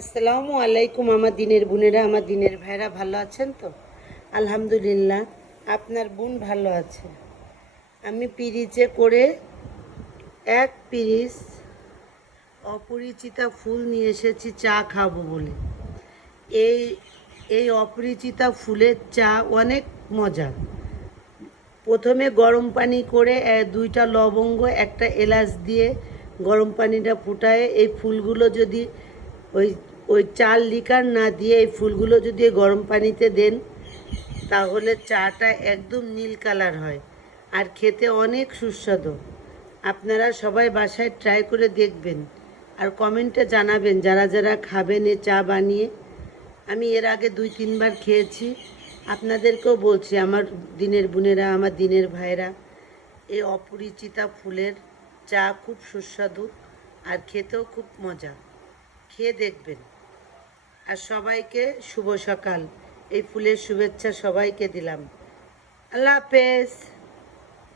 আসসালামু আলাইকুম আমার দিনের বোনেরা, আমার দিনের ভাইরা ভালো আছেন তো? আলহামদুলিল্লাহ, আপনার বোন ভালো আছে। আমি পিরিচে করে এক পিরিচ অপরিচিতা ফুল নিয়ে এসেছি চা খাবো বলে। এই এই অপরিচিতা ফুলের চা অনেক মজা। প্রথমে গরম পানি করে দুইটা লবঙ্গ একটা এলাচ দিয়ে গরম পানিটা ফুটায় এই ফুলগুলো যদি ওই ওই চাল লিকার না দিয়ে এই ফুলগুলো যদি গরম পানিতে দেন তাহলে চাটা একদম নীল কালার হয় আর খেতে অনেক সুস্বাদু। আপনারা সবাই বাসায় ট্রাই করে দেখবেন আর কমেন্টে জানাবেন যারা যারা খাবেন এ চা বানিয়ে। আমি এর আগে 2-3 বার খেয়েছি। আপনাদেরকেও বলছি আমার দিনের বোনেরা, আমার দিনের ভাইরা, এই অপরিচিতা ফুলের চা খুব সুস্বাদু আর খেতেও খুব মজা। খেয়ে দেখবেন। আর সবাইকে শুভ সকাল, এই ফুলের শুভেচ্ছা সবাইকে দিলাম। আল্লাহ হাফেজ।